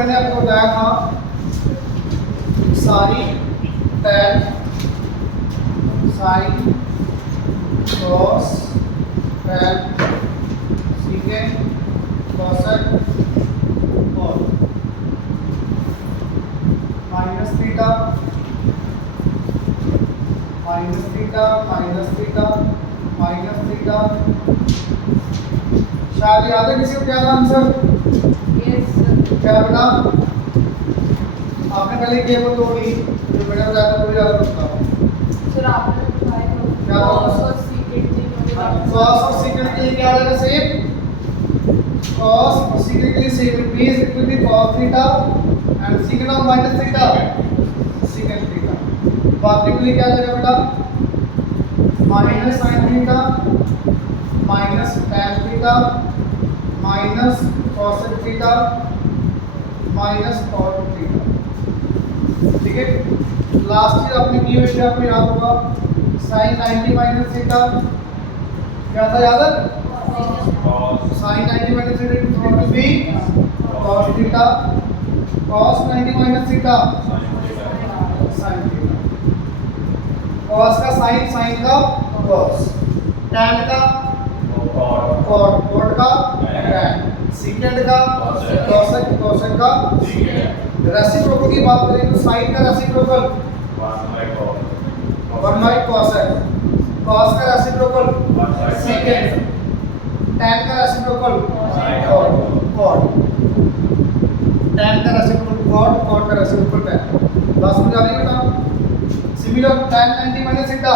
मैंने आपको बताया था sine tan sine cos tan secant cosec और minus theta minus theta minus theta minus theta. शायद याद है किसी को क्या था आंसर? क्या बेटा आपने पहले किया वो तो नहीं जो मैंने बताया था वो याद रखता हूँ। सर आपने बताया क्या cos और secant cos और secant के लिए क्या आ जाएगा सेम cos और secant के लिए same means it will B cos theta and secant of minus theta secant theta. बाकी के लिए क्या आ जाएगा बेटा minus sin theta minus tan theta minus cosec theta minus cot theta. ठीक है लास्ट ईयर आपने की हुई थी आपको याद होगा sin 90 माइनस थीटा क्या था याद है sin 90 minus theta it will B cos theta cos 90 minus theta sin theta. cos का sin sin का cos tan का cot cot का tan secant का cosec cosec का रेसिप्रोकल की बात करें तो sin का रेसिप्रोकल 1 by cosec cos का रेसिप्रोकल secant tan का रेसिप्रोकल cot tan का रेसिप्रोकल cot cot का रेसिप्रोकल tan। बात समझ आ रही है बेटा? Similar tan 90 minus theta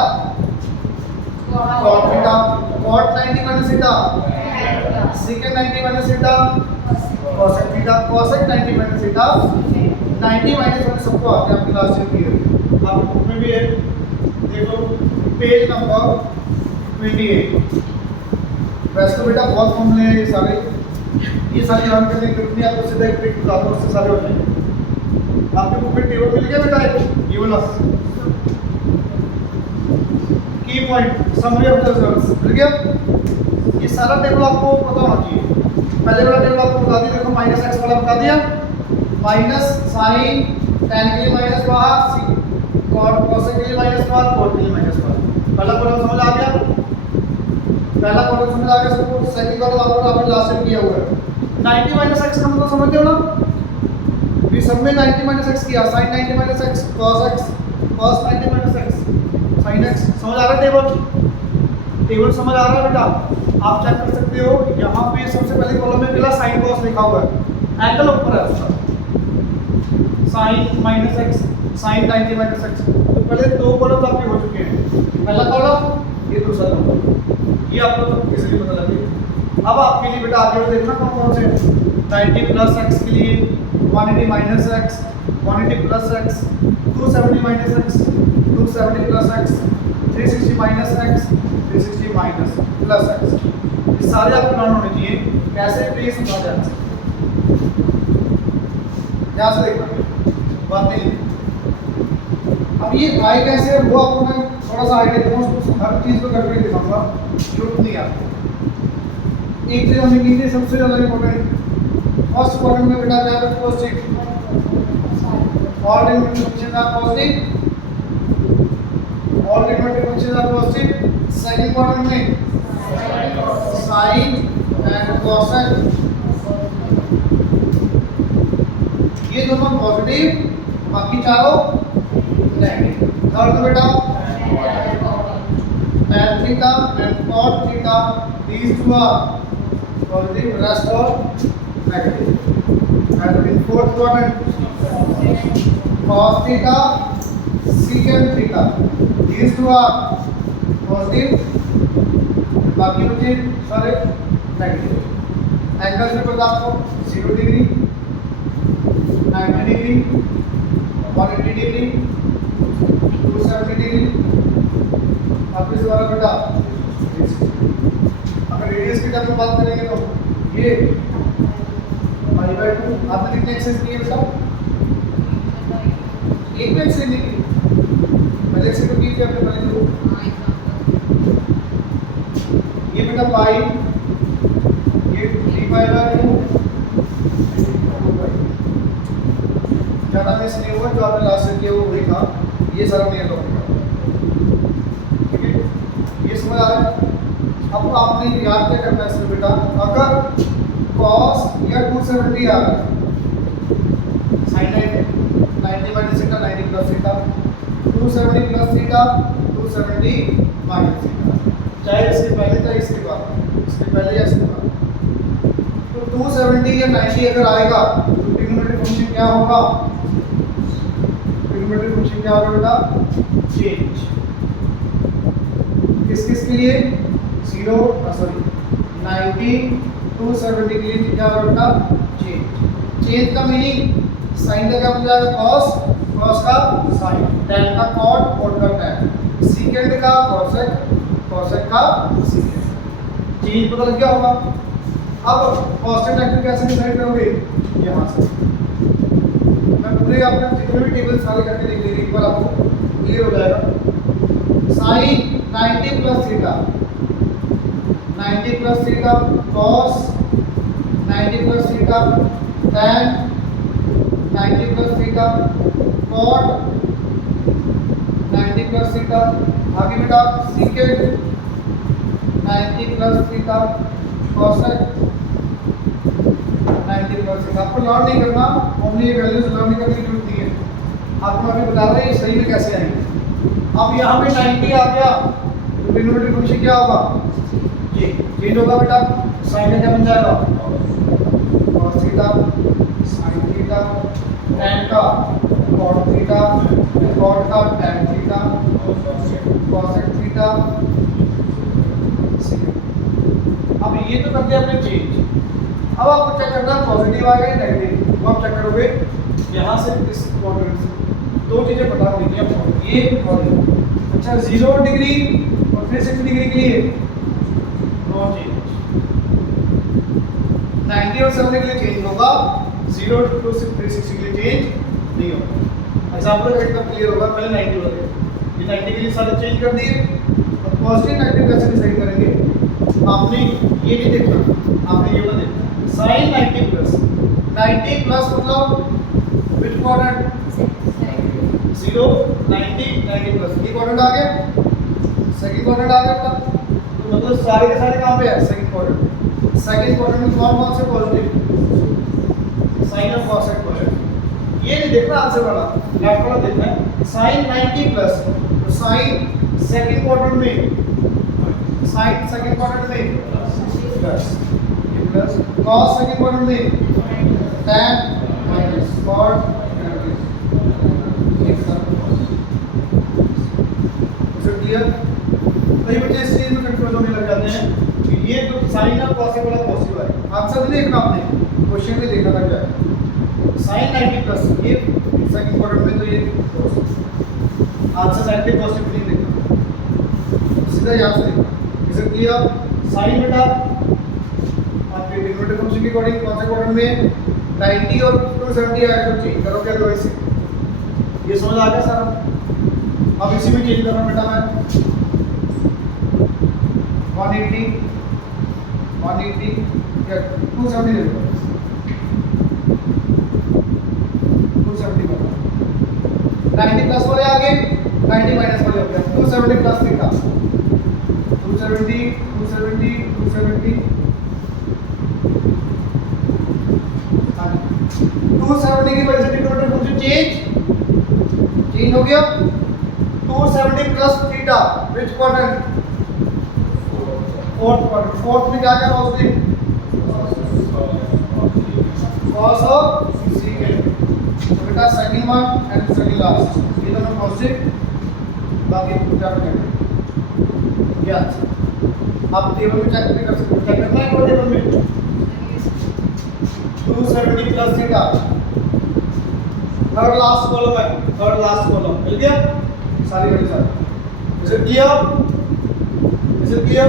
cot theta cot 90 minus theta secant 90 minus theta cosec theta cosec 90 minus theta 90 minus वाले सबको आते हैं आपकी लास्ट ईयर क्लियर आप बुक में भी है देखो पेज नंबर 28। वैसे तो बेटा बहुत फॉर्मूले हैं ये सारे ध्यान करने की जरूरत नहीं आपको सीधा एक ट्रिक बता दो उससे सारे हो जाएंगे। आपके बुक में टेबल मिल गया बेटा ये वाला की point summary of the results मिल गया। ये सारा टेबल आपको पता होना चाहिए। पहले वाला टेबल आपको बता दिया देखो माइनस एक्स वाला बता दिया माइनस साइन tan के लिए माइनस बाहर cot cosec के लिए माइनस बाहर cot के लिए माइनस बाहर। पहला कॉलम समझ आ गया सबको। सेकंड कॉलम आपने लास्ट में किया हुआ है 90 माइनस एक्स का मतलब समझते हो ना ये सब में 90 माइनस एक्स किया sin 90 minus x cos 90 minus x sin x समझ आ रहा है टेबल समझ आ रहा है बेटा? आप चेक कर सकते हो यहाँ पे सबसे पहले कॉलम में मिला sin cos लिखा हुआ है एंगल ऊपर है उसका sin minus x sin 90 minus x. तो पहले दो कॉलम आपके हो चुके हैं पहला कॉलम ये दूसरा कॉलम ये आपको इसलिए पता लगे। अब आपके लिए बेटा आगे देखना कौन कौन से 90 प्लस एक्स के लिए 180 minus x 180 plus x 270 minus x 270 plus x 360 minus x 360 minus plus x. ये सारे आपको प्लान होने चाहिए कैसे प्लीज समझा जाए ध्यान से देखना बात नहीं। अब ये आई कैसे है वो आपको मैं थोड़ा सा आइडिया दूंगा हर चीज को करके दिखाऊंगा जरूरत नहीं आपको। एक चीज हमने की थी सबसे ज्यादा इंपॉर्टेंट फर्स्ट क्वाड्रेंट में बेटा क्या है positive all limit functions are positive all limit functions are positive. Second quadrant में साइन एंड कोसेक ये दोनों पॉजिटिव बाकी चारों नेगेटिव। थर्ड बेटा tan theta and cot theta these two are positive rest are negative. And in fourth quadrant cos theta secant theta these two are positive बाकी बचे सारे negative. Angles में पता आपको 0 डिग्री 90 डिग्री 180 डिग्री 270 डिग्री आपके से वाला बेटा अगर रेडियस की टर्म में बात करेंगे तो ये पाई बाय 2 आपने कितने एक्सेस किए बेटा एक में एक्सेस नहीं की पहले से तो कीजिए आपने पहले तो ये बेटा पाई ये 3 पाई बाय 2 ज़्यादा मिस नहीं होगा, जो आपने लास्ट से किया वो वही था, ये सारा नहीं होगा। ठीक है, ये समझ आ रहा है। अब आपने याद क्या करना है इसमें बेटा, अगर cos या 270 आ रहा है, sin 90 minus theta 90 plus theta, 270 plus theta 270 minus theta, चाहे इसके पहले चाहे इसके बाद, इसके पहले या इसके बाद। तो 270 या 90 अगर आएगा तो ट्रिग्नोमेट्रिक फंक्शन क्या होगा? ट्रिग्नोमेट्रिक फंक्शन क्या होगा बेटा? चेंज। किस किस के लिए? 90 270 के लिए क्या होगा बेटा? चेंज। चेंज का मीनिंग साइन का क्या बन जाएगा? cos, cos का sin, tan का cot, cot का tan, secant का cosec, cosec का secant। चेंज पता लग गया होगा। अब कांस्टेंट एक्टिव कैसे डिसाइड करोगे? यहाँ से मैं पूरे आपने जितने भी टेबल सारे करके देख लेंगे, एक बार आपको क्लियर हो जाएगा। sin 90 plus theta 90 plus theta cos 90 plus theta tan 90 plus theta cot 90 plus theta, आगे बेटा secant 90 plus theta cosec 90 plus theta. आपको लर्न नहीं करना, ओनली वैल्यूज लर्न करने की जरूरत नहीं है, आपको अभी बता रहे हैं ये सही में कैसे आएंगे। अब यहाँ पे 90 आ गया तो ट्रिग्नोमेट्रिक फंक्शन क्या होगा? ये चेंज होगा बेटा, sin का क्या बन जाएगा? cos theta sin theta, tan का cot थीटा, cot का tan थीटा, cosec थीटा। अब ये तो कर दिया आपने चेंज। अब आपको चेक करना है पॉजिटिव आ गया नेगेटिव, वो आप चेक करोगे यहाँ से इस क्वाड्रेंट से। दो चीजें बता देंगे आपको, ये और ये। अच्छा 0 डिग्री और 360 डिग्री के लिए नो चेंज, 90 और 70 के लिए चेंज होगा, 0 टू 360 के लिए चेंज नहीं होगा। एग्जांपल एकदम क्लियर होगा। पहले 90 वाले, ये 90 के लिए सारे चेंज कर दिए। और पॉजिटिव नेगेटिव कैसे डिसाइड करेंगे? आपने ये नहीं देखना, आपने ये वाला देखना, sin 90 प्लस मतलब which quadrant? 0 90 90 प्लस, ये क्वाड्रेंट आ गया, सेकंड क्वाड्रेंट आ गया। तो मतलब सारे के सारे कहाँ पे है? Second quadrant. सेकंड क्वाड्रेंट में कौन से पॉजिटिव? sin और cosec क्वाड्रेंट। ये नहीं देखना आंसर वाला, लेफ्ट वाला देखना है। sin 90 प्लस, तो sin सेकंड क्वाड्रेंट में, sin सेकंड क्वाड्रेंट में प्लस, ये प्लस, cos सेकंड क्वाड्रेंट में tan minus, cot negative. Clear? कई बच्चे इस चीज में कंफ्यूज होने लग जाते हैं कि ये तो sin और cos वाला पॉजिटिव है। आंसर नहीं देखना आपने, क्वेश्चन में देखना था क्या है। sin 90 प्लस ये सेकंड क्वाड्रेंट में, तो ये आंसर नेगेटिव पॉजिटिव नहीं देखना, सीधा यहाँ से देखना। इसे किया sin बेटा आपके ट्रिग्नोमेट्रिक फंक्शन के अकॉर्डिंग कौन से क्वाड्रेंट में? 90 और 270 आया तो चेंज करो क्या करो इसे। ये समझ आ गया सारा? अब इसी में चेंज करना बेटा मैं 180 क्या 270 ले लो, 270 बता, 90 प्लस वाले आ गए, 90 माइनस वाले हो गया, 270 प्लस थीटा 270 270 की वजह से ट्रिग्नोमेट्रिक फंक्शन चेंज हो गया। 270 plus theta which quadrant? Fourth quadrant. Fourth में क्या क्या पॉजिटिव? cos और secant, तो बेटा second one and second last ये दोनों पॉजिटिव, बाकी क्या नेगेटिव। यस, आप टेबल में चेक कर सकते हो, चेक करना है कोई टेबल में 270 plus theta, third last column है, थर्ड लास्ट कॉलम मिल गया सारी बड़ी सारी। इसे क्लियर?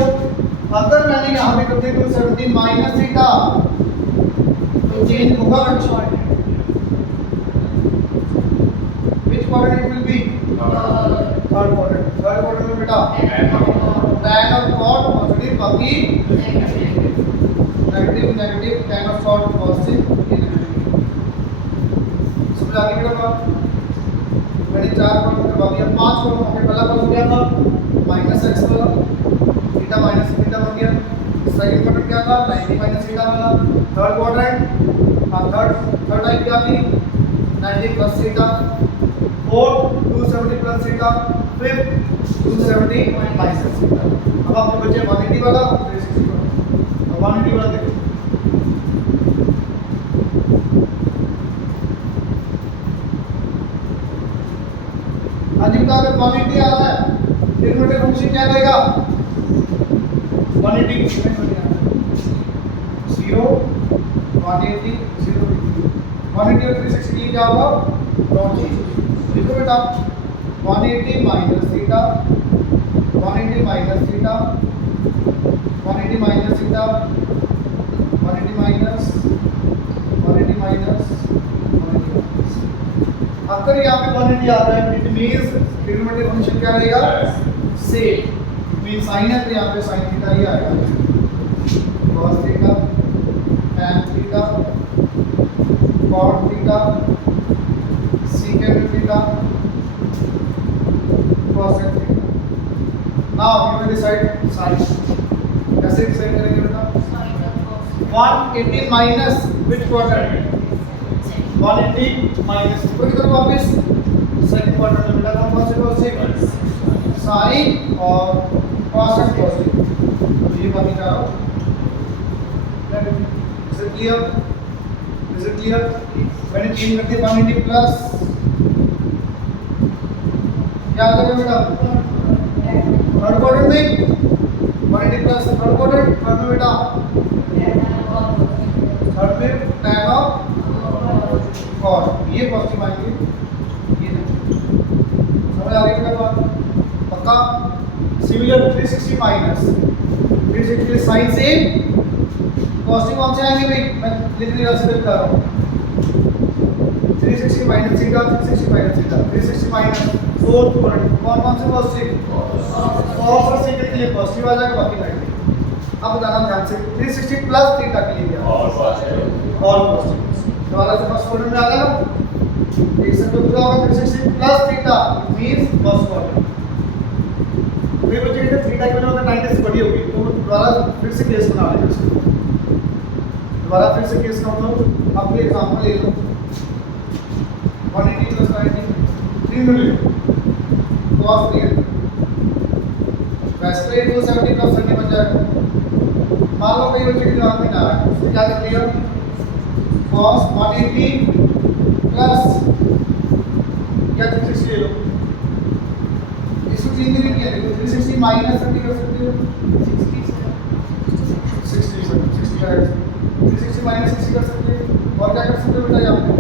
अगर मैंने यहाँ पे कर दिया 270 माइनस थीटा तो चेंज होगा which quadrant it will be? Third quadrant. Third quadrant में बेटा tan और cot पॉजिटिव, बाकी नेगेटिव tan और cot पॉजिटिव। समझ समझ आ गई बेटा बात? मैंने 4 कॉलम करवा दिया, 5 कॉलम हो गए। पहला कॉलम क्या था माइनस एक्स वाला, थीटा माइनस थीटा बन गया। सेकंड क्वाड्रेंट क्या था 90 माइनस थीटा वाला। थर्ड क्वाड्रेंट थर्ड टाइप क्या थी 90 plus theta. Fourth 270 plus theta. Fifth 270 minus theta. अब आपके बचे 180 वाला 360 वाला। 180 वाला देखो, अगर 180 आ रहा है ट्रिग्नोमेट्रिक फंक्शन क्या रहेगा 180 0 180 0 180 और 360 क्या होगा डॉट जी। देखो बेटा 180 minus theta 180 minus theta 180 minus theta 180 minus 180 minus 180 minus. अगर यहाँ पे 180 आ रहा है इट मींस ट्रिग्नोमेट्रिक फंक्शन क्या रहेगा सेम। मीन साइन है तो यहाँ पे साइन थीटा ही आएगा। cos theta tan theta cot theta secant theta cosec theta. Now you will decide sine. कैसे डिसाइड करेंगे बेटा 180 माइनस व्हिच क्वाड्रेंट 180 माइनस ऊपर की तरफ वापस सेकंड क्वाड्रेंट में बेटा कौन से cosec साइन और cosec cosec। तो ये बात क्या हो इज इट क्लियर मैंने चेंज कर दिया 180 प्लस क्या आ गया बेटा थर्ड क्वाड्रेंट में 180 प्लस थर्ड क्वाड्रेंट थर्ड में बेटा थर्ड में tan ऑफ cos ये पॉजिटिव आएंगे ये समझ आ रही है बात पक्का। सिमिलर 360 माइनस 360 साइन से पॉजिटिव कौन से आएंगे भाई मैं लिख नहीं रहा सीधे बता रहा हूँ 360 minus theta 360 minus theta 360 minus fourth quadrant कौन से पॉजिटिव cos और sec के लिए पॉजिटिव आ जाएगा बाकी नेगेटिव। अब बताना ध्यान से 360 प्लस थीटा के लिए क्या और पॉजिटिव दोबारा से फर्स्ट क्वाड्रेंट में आ गया एक से तो पूरा होगा 360 plus theta means first quadrant. फिर बच्चे कहते थीटा की वैल्यू अगर 90 से बड़ी होगी तो दोबारा फिर से केस बना लेंगे इसको। दोबारा फिर से केस काउंट लो आप ये एग्जांपल ले लो 180 प्लस 90 3 मिनट cos 3 वैसे 270 प्लस 30 बन जाएगा। मान लो कई बच्चे के दिमाग में ना आए तो क्या कर लिया cos 180 प्लस या 360 ले लो इसको चेंज नहीं किया देखो 360 माइनस 30 कर सकते हो 360 माइनस 60 कर सकते हो और क्या कर सकते हो बेटा यहाँ पे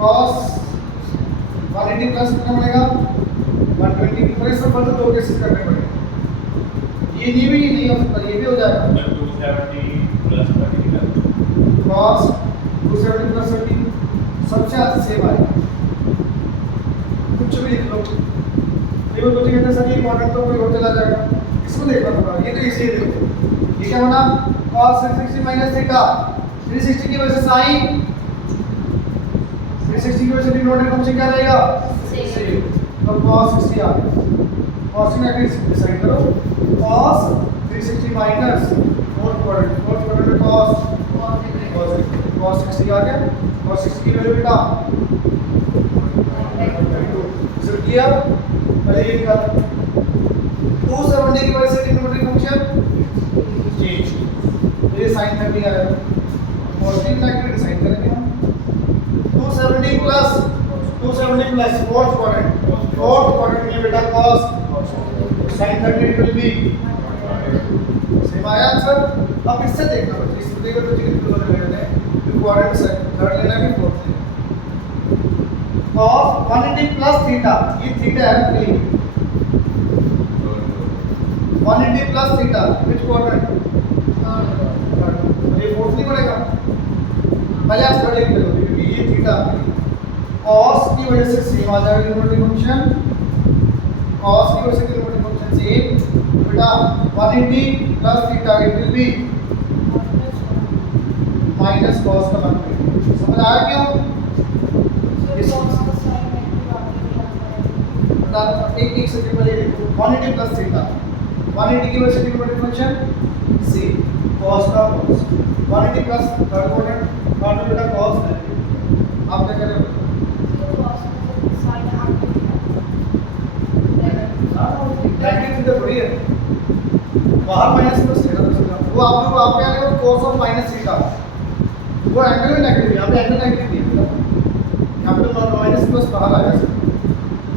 cos 180 प्लस कितना बनेगा 120 पर इसमें फर्दर दो केसेस करने पड़ेंगे ये नहीं हो सकता ये भी हो जाएगा 270 प्लस 30 cos 270 प्लस 30 सबसे ज्यादा सेम आएगा कुछ भी लिख लो। ये वो कहते हैं सर ये क्वाड्रेंट तो कोई और चला जाएगा इसको देखना होगा ये तो इसी देखो ये क्या बना cos 360 माइनस थीटा 360 की वजह से sin 360 की वजह से डिनोमिनेटर फंक्शन क्या रहेगा सेम तो cos 60 आ गया cos का डिसाइड करो cos 360 माइनस फोर्थ क्वाड्रेंट में cos 60 आ गया cos 60 की वैल्यू बेटा सर किया पहले ये निकाल 270 की वजह से ट्रिग्नोमेट्रिक फंक्शन चेंज ये sin 30 आया पॉजिटिव नेगेटिव डिसाइड करेंगे हम 270 प्लस फोर्थ क्वाड्रेंट में बेटा cos sin 30 will be same आया आंसर। अब इससे देखना बच्चे इससे देखो तो कितने दोनों ले लेते हैं क्वाड्रेंट से थर्ड लेना है कि फोर्थ लेना cos 180 प्लस थीटा ये थीटा है plain 180 plus theta which quadrant ये फोर्थ नहीं पड़ेगा पहले आप थर्ड लिख लो क्योंकि ये थीटा cos की वजह से सेम आ जाएगा ट्रिग्नोमेट्रिक फंक्शन cos की वजह से ट्रिग्नोमेट्रिक फंक्शन सेम बेटा 180 plus theta it will be minus cos का वन बाई टू। समझ आया क्यों? सर कॉस का साइन नेगेटिव आते ही आता है। बता एक एक सेकंड पहले देखो 180 प्लस थीटा 180 की वजह से डिनोमिनेटर फंक्शन c cos का cos 180 प्लस थर्ड क्वाड्रेंट बेटा cos है। आप क्या कर रहे हो? सर कॉस का साइन आते ही हां नेगेटिव थीटा थोड़ी है, बाहर माइनस प्लस थीटा तो समझा। वो आप लोग आप क्या करेंगे cos ऑफ माइनस थीटा, वो एंगल में नेगेटिव है, यहाँ पे एंगल नेगेटिव नहीं है बेटा, यहाँ पे तो माइनस प्लस बाहर आ गया।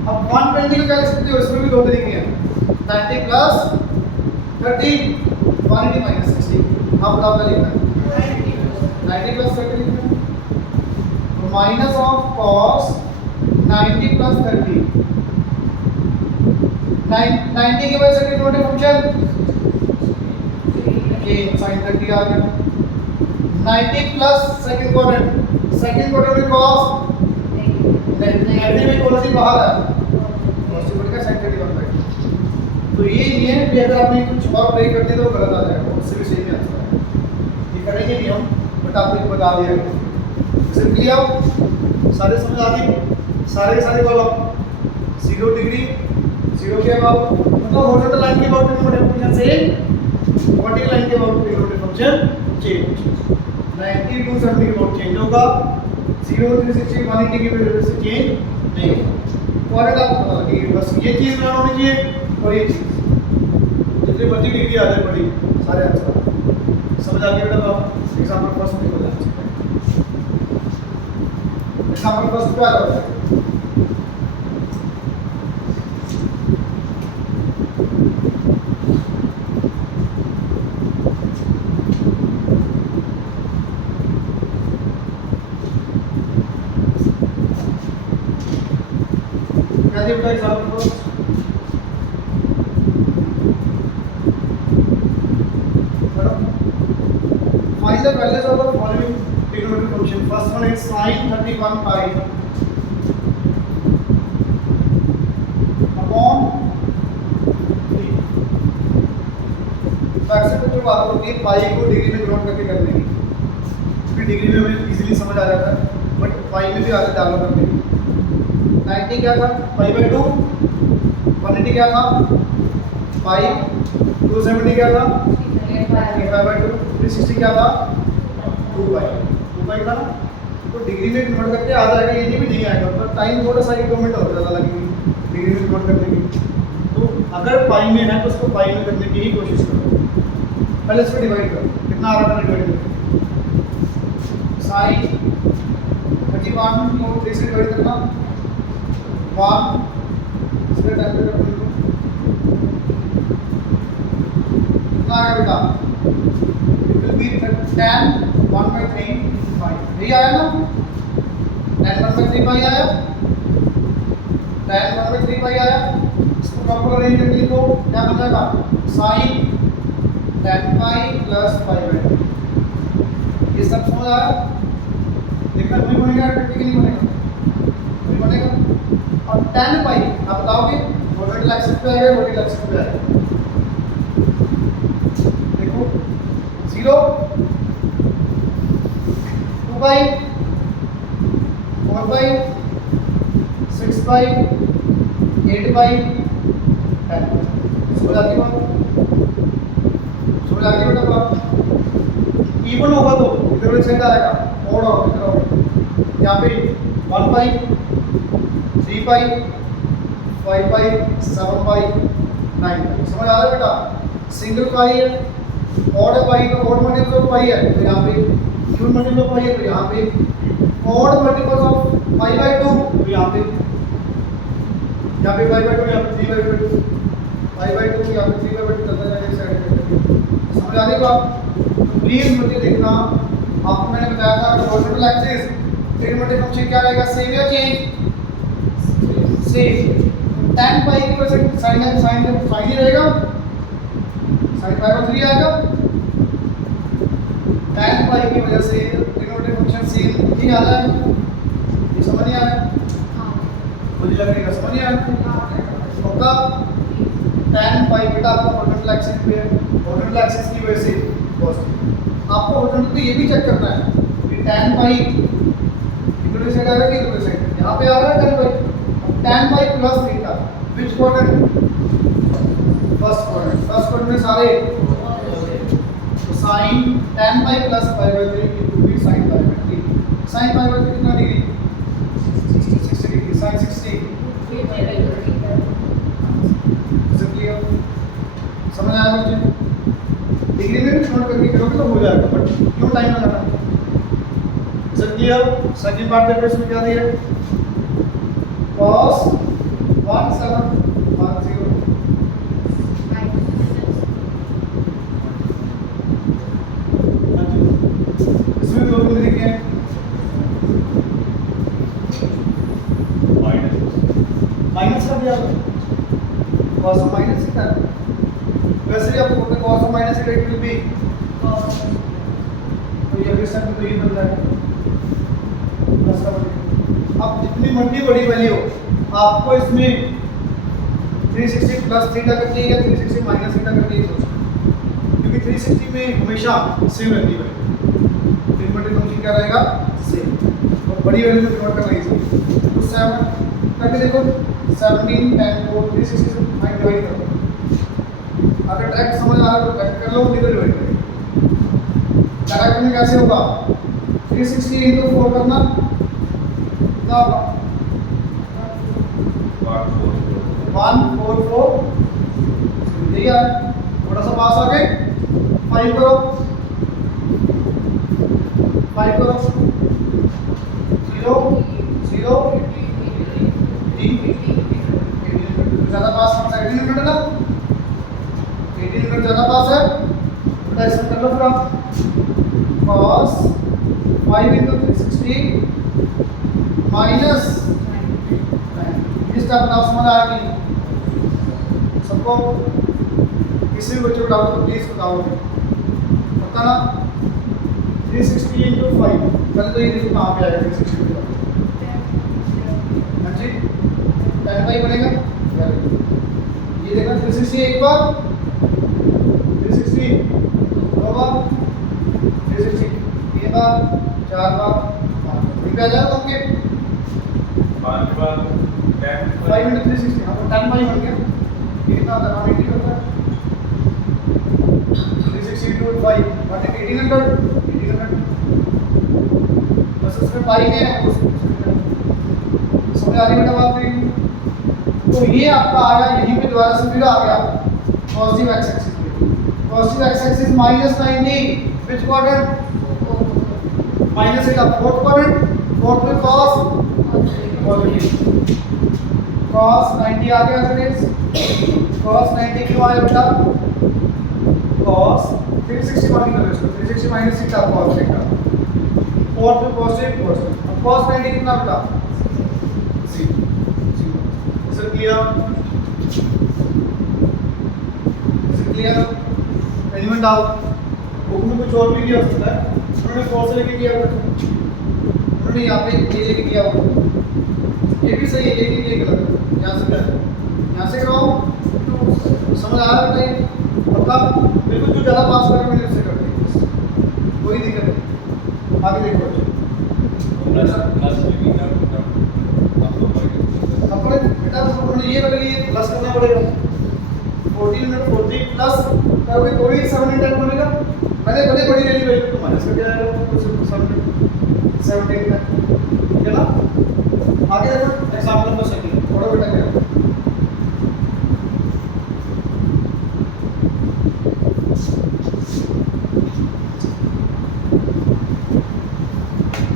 अब 120 को क्या लिख सकते हो? इसमें भी दो तरीके हैं, 90 प्लस 30 180 माइनस 60। आप बताओ क्या लिखना है? 90 प्लस 30 लिखना है, तो माइनस ऑफ cos 90 प्लस 30 90 की वजह से डिनोमिनेटर फंक्शन के sin 30 आ गया। 90 प्लस सेकंड क्वाड्रेंट में cos नेगेटिव इक्वलिटी बाहर है, उससे बढ़ गया sin 30 1 बाई। तो ये नियम भी अगर आपने कुछ और प्ले करते तो गलत आ जाएगा, उससे भी सही नहीं आंसर है। ये करेंगे नहीं हम, बट आपको बता दिया है। सिंपली आप सारे समझ आ गए, सारे के सारे कॉलम 0 डिग्री 0 के अबाउट, मतलब हॉरिजॉन्टल लाइन के अबाउट डिनोमिनेटर फंक्शन से वर्टिकल लाइन के about denominator function change, 90 to 70 के अबाउट चेंज होगा, 0 360 180 की वजह से चेंज नहीं होगा। और आप पता लगे बस ये चीज ना होनी चाहिए, और ये चीज जितनी मर्जी डिग्री आ जाए बड़ी, सारे आंसर समझ आ गया बेटा। तो एग्जांपल फर्स्ट में हो जाए, एग्जांपल फर्स्ट पे आ जाओ। क्या दिया बेटा example first? Find the values of the following trigonometric function. First one is sin 31 pi upon 3. वैसे तो जो बात होती है पाई को डिग्री में कन्वर्ट करके करने की, क्योंकि डिग्री में हमें इजीली समझ आ जाता है, बट पाई में भी आगे डालना करने की। 90 क्या था? Pi by 2। 180 क्या था? पाई। 270 क्या था? 5 बाई 2। 360 क्या था? 2 पाई था ना। तो डिग्री में कन्वर्ट करके आ जाएगा, ये भी नहीं आएगा, पर टाइम थोड़ा सा 1-2 मिनट और ज़्यादा लगेगी डिग्री में कन्वर्ट करने की। तो अगर पाई में है तो उसको पाई में करने की ही कोशिश करो। पहले इसको डिवाइड करो, कितना आ रहा है डिवाइड करो। साइन 31 को 3 से डिवाइड करना 1, इसके टाइम पे कर दो, कितना आ गया बेटा? It will be 10 1/3 5। यही आया ना? 10 1/3 पाई आया, 10 1/3 पाई आया। इसको प्रॉपर अरेंज करके लिखो, क्या बन जाएगा? sin 10 pi plus 5/2। ये सब समझ आया? देखना वही बनेगा, प्रैक्टिकली बनेगा, वही बनेगा। और 10 पाई आप बताओगे वर्टिकल एक्सिस पे आएगा, वर्टिकल एक्सिस पे आएगा। देखो 0 2 पाई 4 पाई 6 पाई 8 पाई 10। समझ आती बात? समझ आती बेटा बात? इवन होगा तो इधर वाली साइड आएगा, ओड और इधर होगा। यहाँ पे 1 पाई 3 पाई 5 पाई 7 पाई 9 पाई। समझ आ रहा है बेटा? सिंगल पाई है, ऑड पाई का ऑड मल्टीपल ऑफ पाई है, तो यहाँ पे इवन मल्टीपल ऑफ पाई है, तो यहाँ पे odd multiple of pi by 2, तो यहाँ पे 5/2, यहाँ पे 3/2, 5/2, यहाँ पे 3/2 चलता जाएगा साइड में। समझ आ रही बात? तो प्लीज मुझे देखना, आपको मैंने बताया था कि वर्टिकल एक्सिस ट्रिग्नोमेट्रिक फंक्शन क्या रहेगा? सेम या चेंज? सेम। 10 पाई की वजह से साइन ही रहेगा, sin π/3 आएगा। 10 पाई की वजह से ट्रिग्नोमेट्रिक फंक्शन सेम ही आ जाएगा। ये समझ नहीं आ रहा है? मुझे लग रहा है समझ नहीं आ रहा होगा। 10 पाई बेटा आपका वर्टिकल एक्सिस पे है, वर्टिकल एक्सिस की वजह से पॉजिटिव। आपको होरिजॉन्टल पे ये भी चेक करना है कि tan पाई इधर साइड आ रहा है कि इधर साइड, यहाँ पे आ रहा है tan pi plus theta, which quadrant? First quadrant में सारे, तो sin tan pi plus pi by 3 equal to sin pi by 3। sin pi by 3 कितना डिग्री? 60 degree, sin 60। क्लियर? समझ आया मुझे? डिग्री में भी नोट करके करोगे तो हो जाएगा, बट क्यों टाइम लगाना? Sir clear? सेकंड पार्ट देखो, इसमें क्या दिया है? cos 1710 इसमें दो बिंदु लिखे हैं, माइनस का दिया cos माइनस का, वैसे ही आपको बोलते हैं cos माइनस का इट विल बी, तो ये भी सब तो ये बन जाएगा प्लस का बनेगा। अब जितनी मर्जी बड़ी वैल्यू आपको इसमें 360 प्लस थीटा करनी है या 360 माइनस थीटा करनी है, क्योंकि 360 में हमेशा सेम रहती है, इन्वर्टेड फंक्शन क्या रहेगा? सेम, और बड़ी वैल्यू में कन्वर्ट करना है। तो 7 करके देखो, 17 10 को 360 से डिवाइड कर दो। अगर डायरेक्ट समझ आ रहा है तो डायरेक्ट कर लो, नहीं तो डिवाइड करो। डायरेक्ट में कैसे होगा? 360 into 4 करना कितना होगा? 144, यही है। थोड़ा सा पास आ गए, 5 करो, 5 करो, 0 0 ज़्यादा पास कौन सा? 18 यूनिट है ना, 18 यूनिट ज़्यादा पास है, तो ऐसा कर लो फिर आप cos 5 into 360 माइनस, इस टाइप का समझ आया कि सबको? किसी भी बच्चे को डाउट तो प्लीज बताओ, पता ना? 360 into 5, पहले तो ये देखो कहाँ पे आएगा 360 का, हाँ जी 10 पाई बनेगा, ये देखना 360 एक बार, 360 दो बार, 360 तीन बार, 4 बार, ठीक है? आ जाएगा आपके 5 बार 5 into 360, हाँ तो 10 पाई बन गया। ये कितना होता है? 180 होता है, 360 into 5 1800, बस उसमें पाई में है, समझ आ रही बेटा बात नहीं? तो ये आपका आया, यहीं पे दोबारा से फिर आ गया पॉजिटिव एक्स एक्सिस पे, पॉजिटिव एक्स एक्सिस माइनस 90, विच quadrant? Minus theta, fourth quadrant, fourth में cos पॉजिटिव, cos 90 आ गया स्टूडेंट्स। cos 90 क्यों आया बेटा? cos 360 माइनस करो इसको, 360 minus theta cos theta, fourth में पॉजिटिव पॉजिटिव। अब cos 90 कितना बेटा? क्लियर? Element doubt? बुक में कुछ और भी किया हो सकता है, उन्होंने 4 से लेके किया होगा, उन्होंने यहाँ पे ये लेके किया होगा, ये भी सही है, ये भी ये गलत है। यहाँ से क्या है? यहाँ से कराओ, समझ आ रहा है? पक्का? बिल्कुल, जो ज़्यादा पास करें मैंने उससे कर दिया, कोई दिक्कत नहीं। आगे देखो अपने बेटा, उन्होंने ये बदली, प्लस करना पड़ेगा, 14 में 40 प्लस करोगे तो ही 7 10 बनेगा। मैंने बड़ी बड़ी ले ली वैल्यू, तो माइनस कर दिया जाएगा, तो सिर्फ 17 है, ठीक है ना? आगे देखो एग्जांपल नंबर 2, थोड़ा बेटा क्या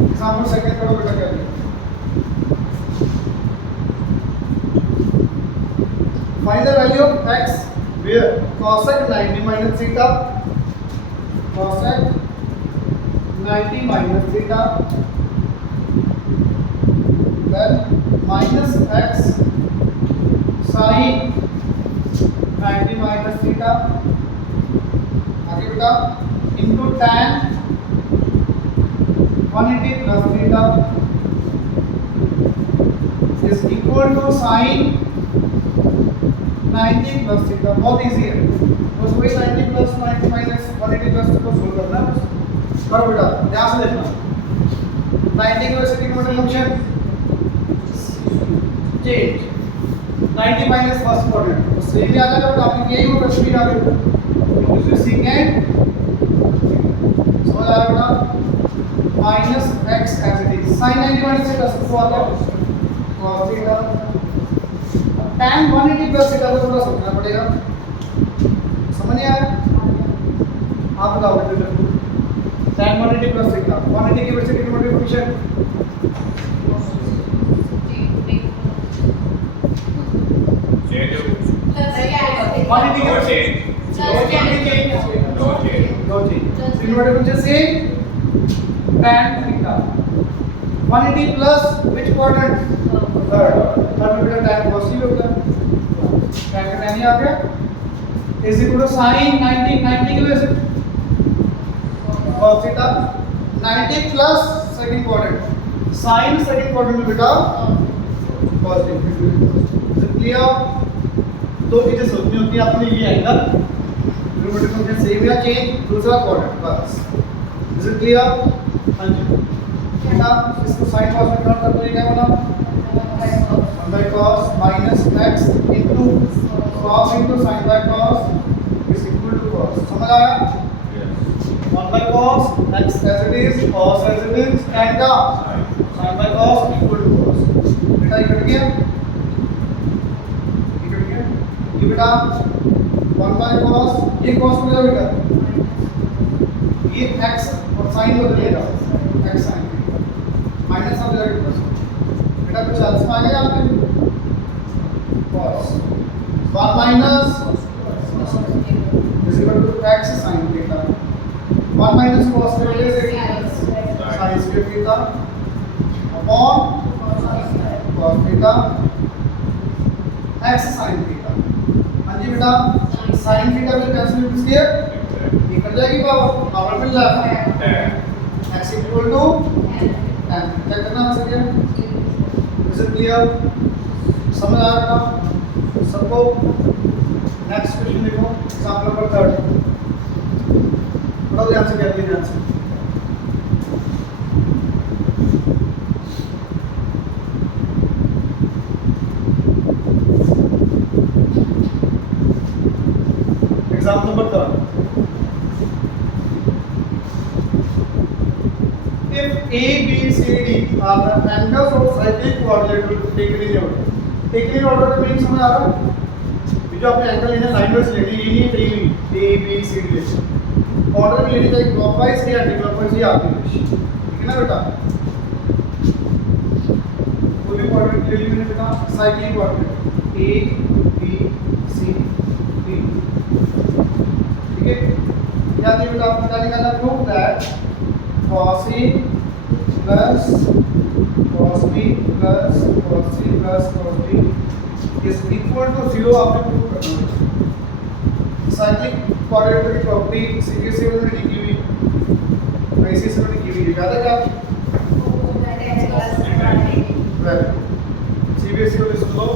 एग्जांपल सेकंड, थोड़ा बेटा क्या है? Find the value of x where cosec 90 minus theta, cosec 90 minus theta, then minus x sin 90 minus theta, आगे बेटा into tan 180 plus theta is equal to sin 90 plus theta. बहुत इजी है, बस वही 90 प्लस 90 माइनस 180 प्लस को solve करना है। करो बेटा, ध्यान से देखना। 90 की वजह से कितना function change, 90 minus first quadrant तो सेम ही आ जाएगा। तो आपने यही होगा स्पीड आ गई, दूसरी सेकंड समझ आया बेटा, minus x as it is sin 90 minus theta तो आ गया cos theta, tan 180 plus theta को थोड़ा सोचना पड़ेगा, समझ नहीं आया? आप बताओ बेटा, tan 180 प्लस थीटा 180 की वजह से कितना बड़ा फंक्शन चेंज हो 180 की वजह से इन्वर्टेड से tan theta 180 plus which quadrant third में बेटा tan cos ही होगा, tan का tan ही आ गया इज इक्वल टू sin 90 की वजह से cos theta 90 plus second quadrant sin second quadrant में बेटा cos थीटा। क्लियर? दो चीजें सोचनी होती है आपने, ये एंगल इन्वर्टेड फंक्शन सेम या चेंज, दूसरा क्वाड्रेंट बस। Is it clear? हां जी बेटा, इसको sin cos में कन्वर्ट कर दो, ये क्या बना 1 by cos minus x into cos into sin by cos is equal to cos, समझ आया? 1 by cos x as it is, cos as it is, and का sin by cos equal to cos। बेटा ये cut गया, ये बेटा 1 by cos, ये cos हो जाएगा बेटा, ये x और sin बदलेगा, x sin माइनस हो जाएगा प्लस। बेटा कुछ आंसर आ गया यहाँ पे, cos 1 minus is equal to x sin theta, 1 minus cos की वजह से sin square theta upon cos theta x sin theta। हाँ जी बेटा, sin theta will cancel with square, ये कर जाएगी पावर मिल जाएगा, x equal to tan। क्या करना है सर? Is it clear? समझ आया बेटा सबको? नेक्स्ट क्वेश्चन देखो, एग्जांपल नंबर 3 बड़ा ध्यान से कर लीजिए, ध्यान से। Example number 3, if A, B, C, D are the angles of cyclic quadrilateral taken in order, taken in order का मीनिंग समझ आ रहा है? ये जो आपने एंगल लेना लाइन वाइज लेनी, ये नहीं कहीं भी A, B, C, D लेना, ऑर्डर में लेनी चाहिए, क्लॉकवाइज या एंटी क्लॉकवाइज या आपकी विश, ठीक है ना बेटा? कोई भी क्वाड्रेंट ले ली मैंने बेटा, cyclic quadrant A, B, C, D, ठीक है? क्या दिया बेटा आपको? क्या निकालना? Prove that cos A plus cos B plus cos C plus cos D is equal to 0 आपने प्रूव करना है। साइक्लिक क्वाड्रेंट की प्रॉपर्टी सीबीएसई में लिखी हुई, आईसीएसई में लिखी हुई है, याद है क्या? सीबीएसई को सुन लो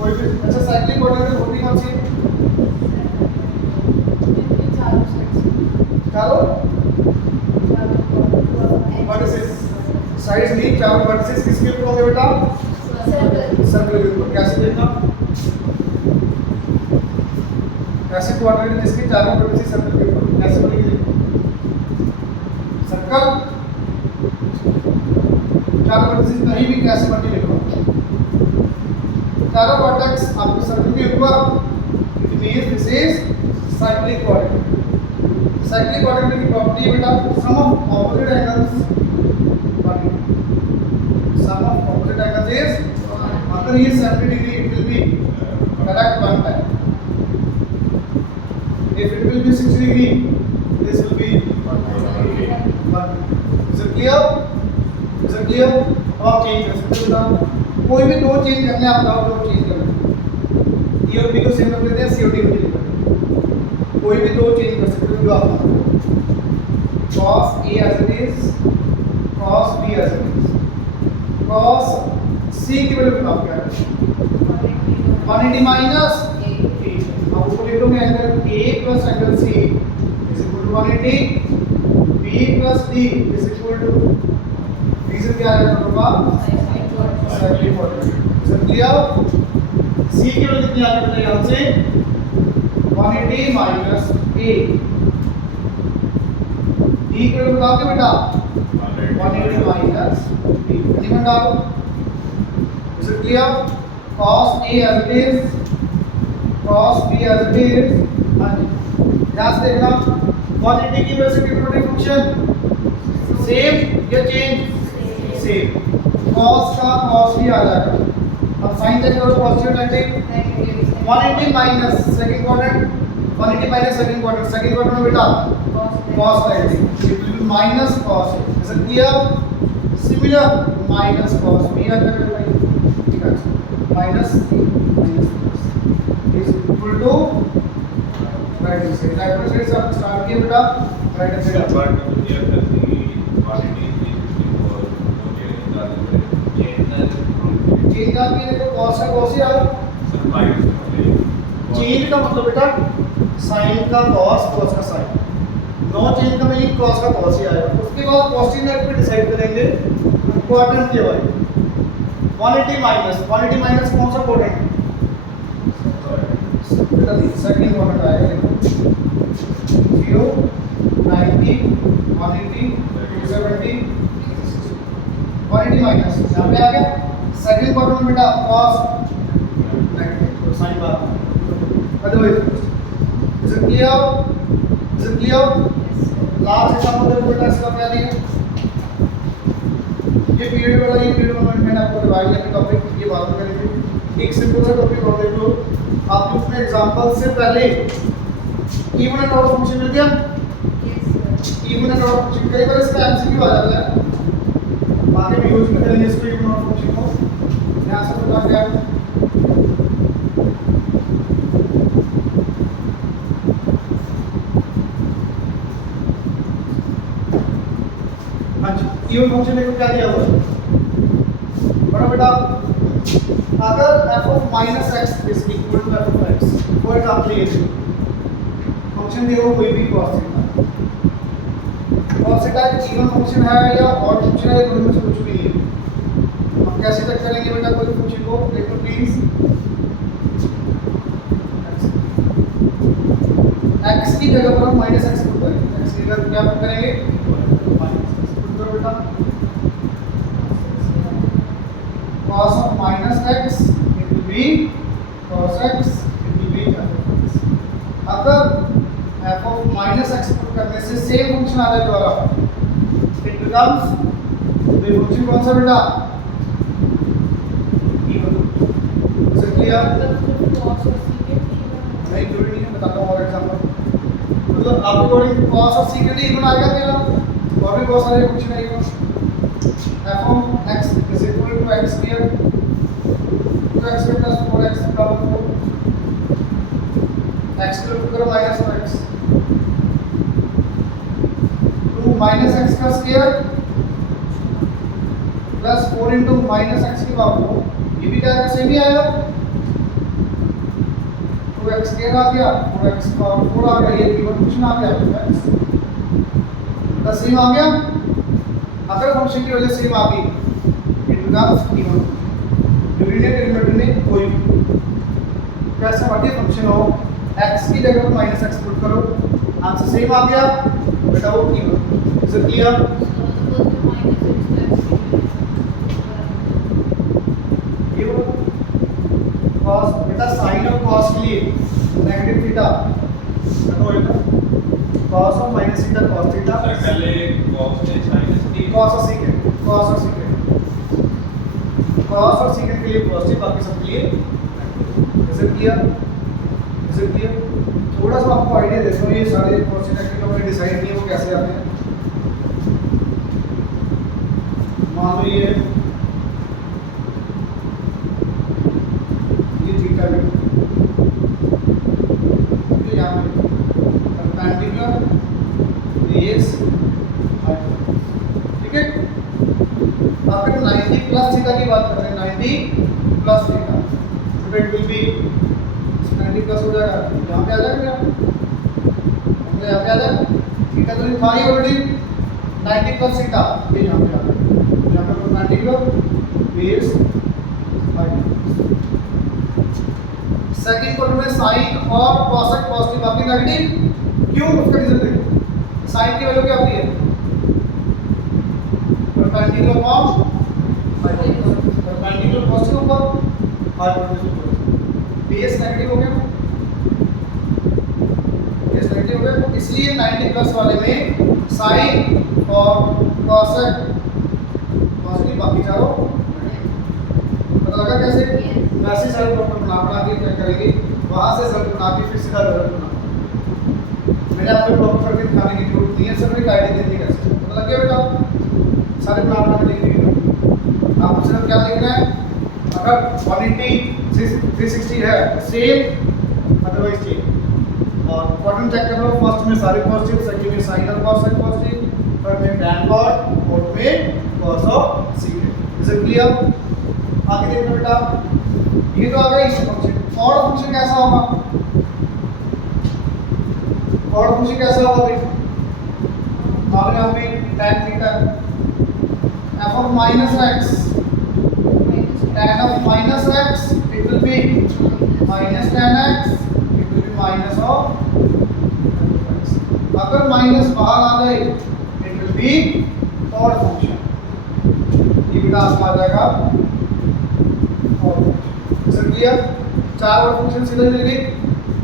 कोई भी। अच्छा साइक्लिक क्वाड्रेंट की होती कौन सी? चारों वर्टिसेस, साइड्स नहीं, चारों वर्टिसेस किसके ऊपर होंगे बेटा? सर्कल के ऊपर। कैसे देखना? ऐसे क्वाड्रेंट जिसके चारों वर्टिसेस सर्कल के ऊपर, कैसे बनेगी? सर्कल चारों वर्टिसेस कहीं भी कैसे बनेगी लिखो, चारों वर्टेक्स आपके सर्कल के ऊपर, it means this is cyclic quadrant. Cyclic quadrant की प्रॉपर्टी है बेटा, sum of opposite angles, sum of opposite angles is after he is 70 degree it will be correct one time. If it will be 60 degree this will be 1. Is it clear? Is it clear? और change कर सकते हो ना, कोई भी दो change करने आप बताओ, दो चेंज करना, ये और बी को सेम कर देते हैं, सी और डी को चेंज कर देते हैं, कोई भी दो चेंज कर सकते हो जो आप cos A as it is, cos B as it is, cos C की वैल्यू बताओ क्या है? 180 माइनस A। अब ऊपर लिख दोगे angle A plus angle C is equal to 180 b plus d is equal to reason क्या है होगा cyclic quadratic sir clear c की वैल्यू कितनी आ जाती है यहां से 180 माइनस a d की वैल्यू बताओगे बेटा 180 माइनस b एलिमेंट डालो sir clear cos a as it is cos b as it is हां जी ध्यान से देखना 180 की वजह से कितना फंक्शन सेम या चेंज सेम cos का cos ही आ जाएगा अब साइन चेंज करो positive negative 180 minus second quadrant 180 minus second quadrant में बेटा cos negative it will be minus cos ऐसा किया सिमिलर माइनस cos b आ जाएगा भाई ठीक है minus is equal to right hand side से आप स्टार्ट किया बेटा राइट हैंड साइड बट ये करती क्वालिटी चेंज का भी देखो cos का cos ही आ रहा चेंज का मतलब बेटा sin का cos cos का sin नो चेंज का मतलब cos का cos ही आएगा उसके बाद कोऑर्डिनेट पे डिसाइड करेंगे क्वाड्रेंट के बारे में 180 माइनस कौन सा क्वाड्रेंट बेटा सेकंड क्वाड्रेंट आएगा देखो 0 90 180 270 180 माइनस यहां पे आ गया सेकंड क्वाड्रेंट में बेटा cos negative sine bar otherwise is it clear last example देखो बेटा इसका क्या दिया ये पीरियड वाला मैंने आपको डिवाइड करके टॉपिक ये बात करेंगे एक सिंपल सा टॉपिक और देख लो आपको उसमें एग्जांपल से पहले इवन एंड ऑड फंक्शन मिल गया इवन एंड ऑड फंक्शन कई बार इसका एमसीक्यू आ जाता है आगे भी यूज करेंगे इसको इवन ऑड फंक्शन को यहां से बता क्या इवन फंक्शन देखो क्या दिया हुआ है बड़ा बेटा अगर f of minus x is equal to f of x for example ये फंक्शन देखो कोई भी cos थीटा इवन फंक्शन है या ऑड फंक्शन है दोनों में से कुछ भी नहीं है हम कैसे चेक करेंगे बेटा कोई फंक्शन को देखो प्लीज x की जगह पर हम -x पुट करेंगे x की जगह क्या पुट करेंगे cos of minus x it will be cos x it will be f of x अगर f of minus x put करने से सेम फंक्शन आ जाए दोबारा it becomes the फंक्शन कौन सा बेटा even इसे क्लियर नहीं जरूरी नहीं है बताता हूँ और एग्जांपल मतलब आपको अकॉर्डिंग cos और secant even आ गया तेरा और भी बहुत सारे फंक्शन है even f of x is equal to x square 2x plus 4x plus 4 x square to करो minus 4x 2 minus x का square plus 4 into minus x की पावर 4 ये भी क्या सेम ही आएगा 2x स्क्वायर आ गया 4x पावर 4 आ गया ये इवन फंक्शन आ गया प्लस सेम आ गया अगर फंक्शन की वैल्यू सेम आ गई it becomes even unit element में कोई भी कैसा मर्जी फंक्शन हो x की जगह पर -x पुट करो आंसर सेम आ गया बेटा वो इवन इज इट क्लियर ये वो cos बेटा sin और cos के लिए नेगेटिव थीटा तो बेटा cos और -θ cos थीटा पहले cos ने sin थी cos और secant के लिए पॉजिटिव बाकी सब के लिए इज इट क्लियर थोड़ा सा आपको आइडिया देता हूँ ये सारे पॉजिटिव नेगेटिव हमने डिसाइड किए वो कैसे आते हैं मान लो ये थीटा भी यहाँ पे परपेंडिकुलर बेस ठीक है अगर 90 प्लस थीटा की बात कर रहे हैं 90 प्लस थीटा तो इट विल बी 90 प्लस हो जाएगा यहाँ पे आ जाएगा यहाँ पे आ जाएगा थीटा तो था ही ऑलरेडी 90 प्लस थीटा, ये यहाँ पे आ गया, यहाँ पे 90 का बेस 90। सेकंड क्वाड्रेंट में साइन और कॉसेक पॉजिटिव बाकी नेगेटिव, क्यों उसका रीजन देखो। साइन की वैल्यू क्या होती है परपेंडिकुलर अपॉन परपेंडिकुलर पॉजिटिव ऊपर हाइपोटेन्यूज ऊपर, बेस नेगेटिव हो गया, बेस नेगेटिव हो गया, तो इसलिए 90 प्लस वाले में साइन और कॉसेक पॉजिटिव बाकी चारों पता लगा कैसे। वैसे सर्कल को बना के क्या करेंगे, वहां से सर्कल बना के फिर सीधा सर्कल बना, मैंने आपको प्रॉपर करके दिखाने की जरूरत नहीं है, सर्कल की आईडी देती है कैसे पता लग गया बेटा। सारे बना के लिख दीजिए, आपको सिर्फ क्या लिखना है, अगर 180 360 है सेम अदरवाइज चेंज। और क्वाड्रेंट चेक कर लो, फर्स्ट में सारे पॉजिटिव, सेकंड में साइन और कॉस पॉजिटिव, थर्ड में tan cot, फोर्थ में cos of secant। Is it clear? आगे देखो बेटा, ये तो आ गया इस फंक्शन। और फंक्शन कैसा होगा, और फंक्शन कैसा होगा भाई, आपने यहाँ पे tan theta f of minus x, tan of minus x it will be minus tan x, it will be minus of x। अगर माइनस बाहर आ जाए it will be odd function, ये बेटा आपका आ जाएगा और सर क्लियर। चार और फंक्शन सीधे मिल गए,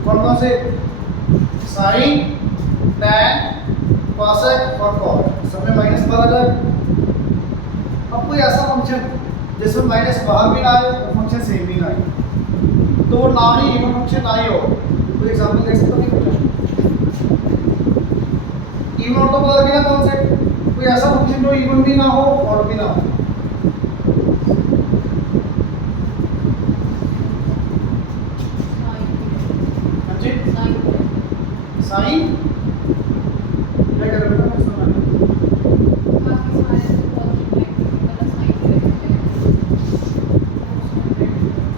कौन से, साइन tan cosec और cot, सब में माइनस बाहर आ जाए। अब कोई ऐसा फंक्शन जिसमें माइनस बाहर भी ना आए और फंक्शन सेम भी ना आए, तो ना ही इवन फंक्शन ना ही हो, कोई एग्जांपल देख सकते हो नहीं, इवन तो पता लगे ना कौन से, कोई ऐसा फंक्शन जो इवन भी ना हो और भी ना हो। साइन क्या कर रहे हो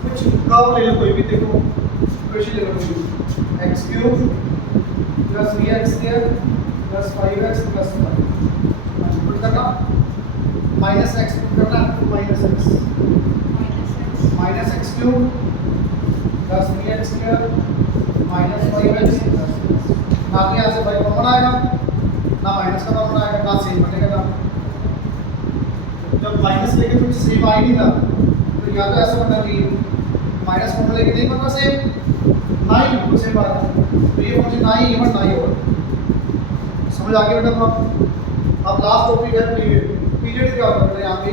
कुछ कर्व ले लो कोई भी, देखो इक्वेशन ले लो कोई भी, x cube plus 3x square plus 5x plus 1 put करना, माइनस x पुट करना, minus x cube plus 3x square minus 5x plus, ना यहाँ से भाई कॉमन आएगा, ना माइनस का कॉमन आएगा, ना सेम बनेगा ना। जब माइनस लेके कुछ सेम आ ही नहीं था, तो या तो ऐसा बनना चाहिए माइनस कॉमन लेके नहीं बनना सेम, ना ही बिल्कुल सेम आ रहा, तो ये फंक्शन ना ही इवन ना ही ओड। समझ आ गया बेटा? अब लास्ट टॉपिक है पीरियड। पीरियड क्या होता है यहाँ पे,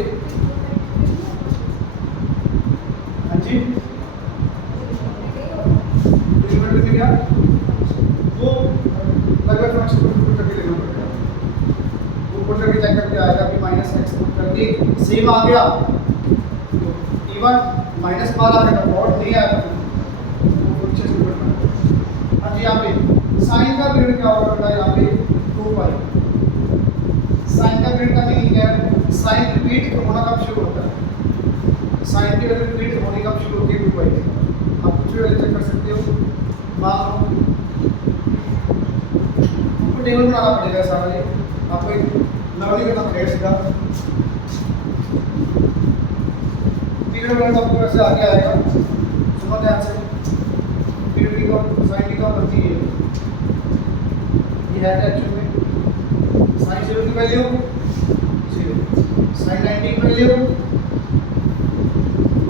हाँ जी पीरियड में क्या, वो लगभग फंक्शन को पुट करके लेना पड़ेगा, वो पुट करके चेक करके आएगा कि माइनस एक्स पुट करके सेम आ गया तो इवन, माइनस बाहर आ गया तो नहीं आया तो वो अच्छे से करना। अब यहाँ पे साइन का पीरियड क्या होगा बेटा, यहाँ पे 2 पाई। साइन का पीरियड का मीनिंग क्या है, साइन रिपीट होना कब शुरू होता है, साइन की वैल्यू रिपीट होने कब शुरू होती है 2 पाई। आप कुछ भी वैल्यू चेक कर सकते हो, मान लो टेबल बनाना पड़ेगा सारा, ये आपको एक लर्निंग करना पड़ेगा सीधा। पीरियड वगैरह तो आपको वैसे आगे आएगा, सुनो ध्यान से। पीरियड की कौन साइन की कौन बनती है, ये है एक्चुअल में साइन 0 की वैल्यू 0, साइन 90 की वैल्यू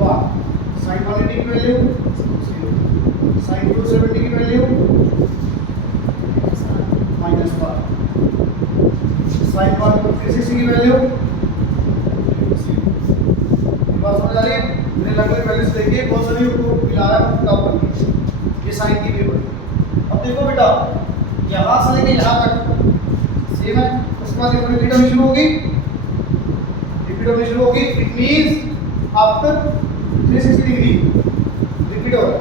1, साइन 180 की वैल्यू 0, साइन 270 की वैल्यू -1, साइन 160 की वैल्यू, बात समझ आ रही है? मैंने लगभग वैल्यूज देखी, बहुत सारी उनको मिलाया तब बनी ये साइन की भी बनी। अब देखो बेटा, यहाँ से लेके यहाँ तक सेम है, उसके बाद रिपीट होनी शुरू होगी, रिपीट होनी शुरू होगी, it means after 360 degree repeat हो रहा है।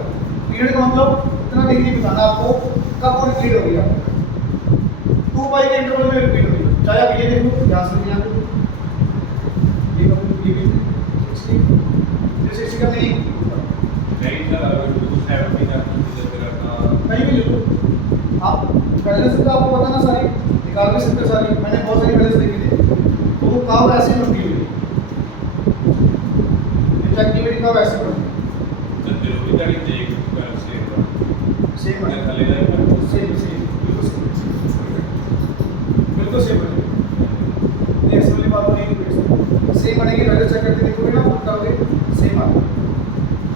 पीरियड का मतलब इतना डिग्री बताना आपको कब वो रिपीट हो गया, 2 पाई के इंटरवल में रिपीट होगी। चाहे आप ये देखो, यहाँ से यहाँ देखो, ये 360 का नहीं कहीं भी ले लो आप, पहले से तो आपको पता ना सारी निकाल भी सकते हो सारी, मैंने बहुत सारी वैल्यूज देखी थी, तो वो कर्व ऐसे बनती हुई, इंटरएक्टिविटी कर्व ऐसे बनती तो ध्रुवीकरण एक सेम सेम है, थले जाए सेम बिल्कुल सेम बनेगी, नेक्स्ट वाली बात नहीं सेम बनेगी, वैल्यू चेक करके देखोगे ना, वो करोगे सेम आएगा।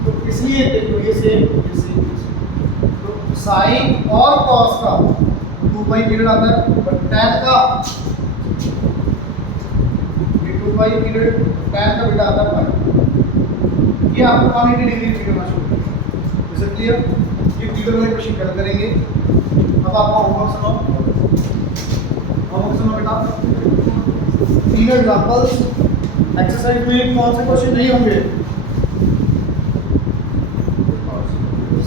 तो इसलिए देखो ये सेम, तो साइन और कॉस का 2 पाई पीरियड आता है, बट tan का 2 पाई पीरियड, tan का बेटा आता है पाई। ये आपको 180 डिग्री फिगर में शो करेगा। Is it clear? ये फिगर में क्वेश्चन कर करेंगे। अब आपका होमवर्क सुनो, होमवर्क सुनो बेटा। 3 एग्जांपल्स एक्सरसाइज में कौन से क्वेश्चन नहीं होंगे,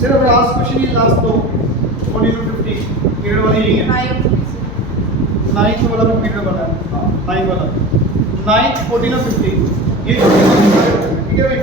सिर्फ लास्ट क्वेश्चन ही, लास्ट दो 40 to 50 पीरियड वाली ही है। 9th वाला भी पीरियड वाला है, हाँ 9 वाला 9, 14 और 50 ये ठीक है भाई।